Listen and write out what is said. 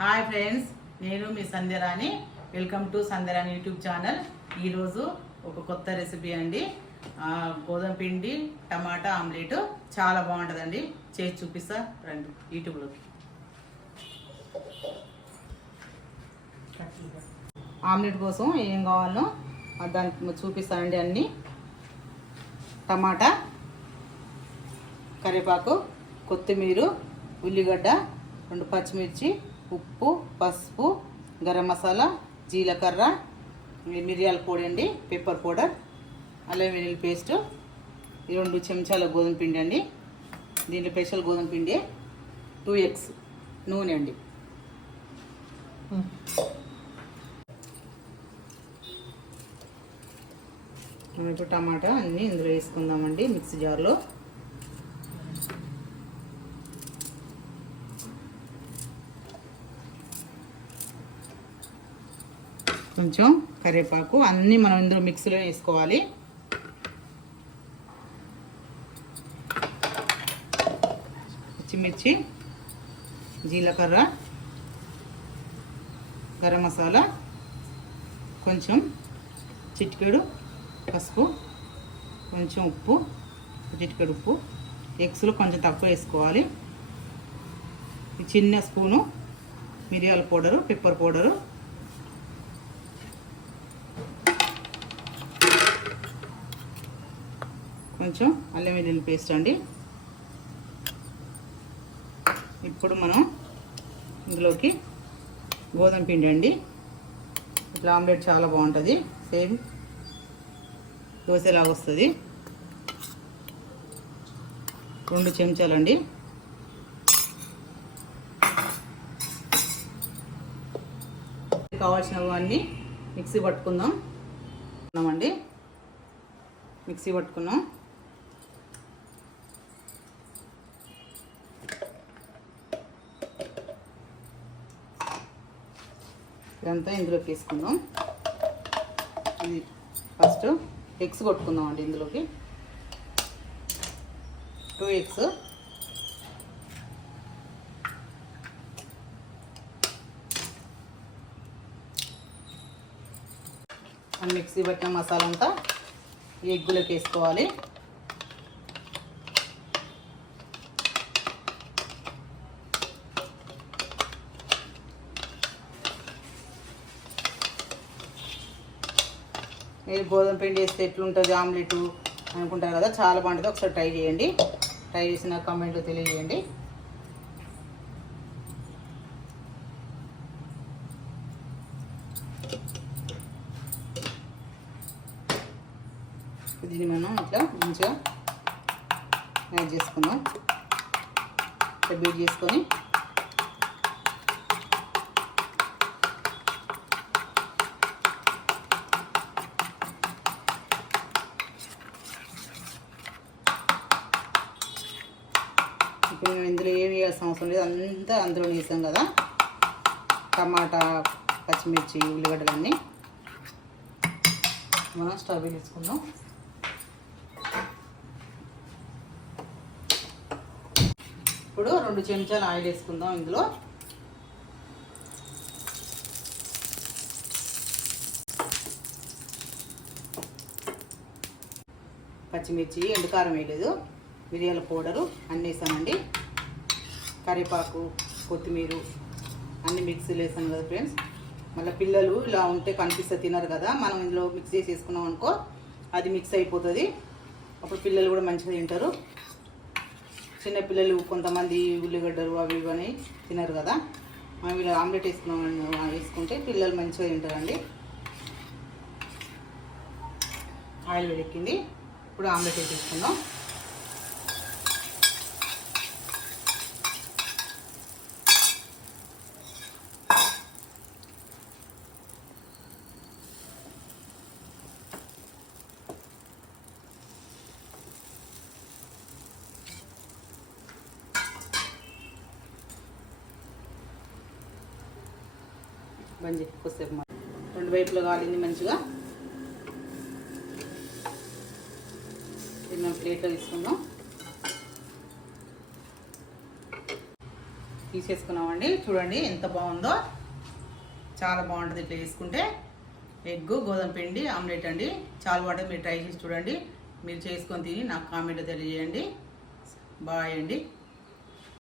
Hi friends, నేను మీ Sandhyarani. Welcome to Sandhyarani YouTube channel. ఈరోజు ఒక కొత్త రెసిపీ అండి. గోధుమ పిండి టమాటా ఆమ్లెట్ చాలా బాగుంటుందండి. చేసి చూపిస్తా రండి యూట్యూబ్లోకి. ఆమ్లెట్ కోసం ఏం కావాలో దానికి చూపిస్తానండి. అన్నీ టమాటా, కరివేపాకు, కొత్తిమీర, ఉల్లిగడ్డ, 2 పచ్చిమిర్చి, ఉప్పు, పసుపు, గరం మసాలా, జీలకర్ర, మిరియాల పొడి అండి, పెప్పర్ పౌడర్, అల్లం వెల్లుల్లి పేస్ట్, 2 చెంచాల గోధుమ పిండి అండి. దీంట్లో స్పెషల్ గోధుమ పిండి, 2 ఎగ్స్, నూనె అండి. మనం ఇప్పుడు టమాటా అన్నీ ఇందులో వేసుకుందామండి మిక్సీ జార్లో. కొంచెం కరివేపాకు అన్నీ మనం ఇందులో మిక్సీలో వేసుకోవాలి. పచ్చిమిర్చి, జీలకర్ర, గరం మసాలా, కొంచెం చిటికెడు పసుపు, కొంచెం ఉప్పు, చిటికెడు ఉప్పు. ఎగ్స్లో కొంచెం తక్కువ వేసుకోవాలి. చిన్న స్పూను మిరియాల పౌడరు, పెప్పర్ పౌడరు, కొంచెం అల్లం వెల్లుల్లి పేస్ట్ అండి. ఇప్పుడు మనం ఇందులోకి గోధుమ పిండి అండి. ఇట్లా ఆమ్లెట్ చాలా బాగుంటుంది. సేమ్ దోశలాగా వస్తుంది. 2 చెంచాలండి. కావాల్సినవన్నీ మిక్సీ పట్టుకుందామండి. మిక్సీ పట్టుకున్నాం. ఇదంతా ఇందులోకి వేసుకుందాం. ఇది ఫస్ట్ ఎగ్స్ కొట్టుకుందాం అండి. ఇందులోకి 2 ఎగ్స్, మిక్సీ పట్టిన మసాలా అంతా ఈ ఎగ్గులోకి వేసుకోవాలి. మీరు గోధుమ పిండి వేస్తే ఎట్లుంటుంది ఆమ్లెట్ అనుకుంటారు కదా, చాలా బాగుంటుంది. ఒకసారి ట్రై చేయండి. ట్రై చేసిన కామెంట్లో తెలియజేయండి. దీన్ని మనం ఇట్లా మంచిగా యాడ్ చేసుకుందాం. ఇట్లా బీట్ చేసుకొని ఇప్పుడు మేము ఇందులో ఏమి వేయాల్సిన అవసరం లేదు. అంతా అందులో వేసాం కదా, టమాటా, పచ్చిమిర్చి, ఉల్లిగడ్డలన్నీ. మనం స్టవ్ వేసుకుందాం. ఇప్పుడు 2 చెంచాలు ఆయిల్ వేసుకుందాం. ఇందులో పచ్చిమిర్చి, ఎండుకారం వేయలేదు, మిరియాల పౌడరు అన్నీ వేసానండి. కరివేపాకు, కొత్తిమీర అన్నీ మిక్సీలో వేసాను కదా ఫ్రెండ్స్. మళ్ళీ పిల్లలు ఇలా ఉంటే కనిపిస్తే తినరు కదా, మనం ఇందులో మిక్స్ చేసి వేసుకున్నాం అనుకో, అది మిక్స్ అయిపోతుంది. అప్పుడు పిల్లలు కూడా మంచిగా తింటారు. చిన్నపిల్లలు కొంతమంది ఉల్లిగడ్డలు అవి ఇవన్నీ తినరు కదా, మనం ఇలా ఆమ్లెట్ వేసుకుంటే పిల్లలు మంచిగా తింటారండి. ఆయిల్ వేడెక్కింది. ఇప్పుడు ఆమ్లెట్ వేసుకుందాం. బంద్ చేసి కొద్దిసేపు 2 వైపులా కాలింది మంచిగా. దీన్ని మనం ప్లేట్లో తీసుకుందాం. తీసేసుకున్నామండి. చూడండి ఎంత బాగుందో, చాలా బాగుంటుంది ఇట్లా చేసుకుంటే. ఎగ్ గోధుమ పిండి ఆమ్లెట్ అండి, చాలా బాగుంటుంది. మీరు ట్రై చేసి చూడండి. మీరు చేసుకొని తిని నాకు కామెంట్లో తెలియజేయండి. బాయ్ అండి.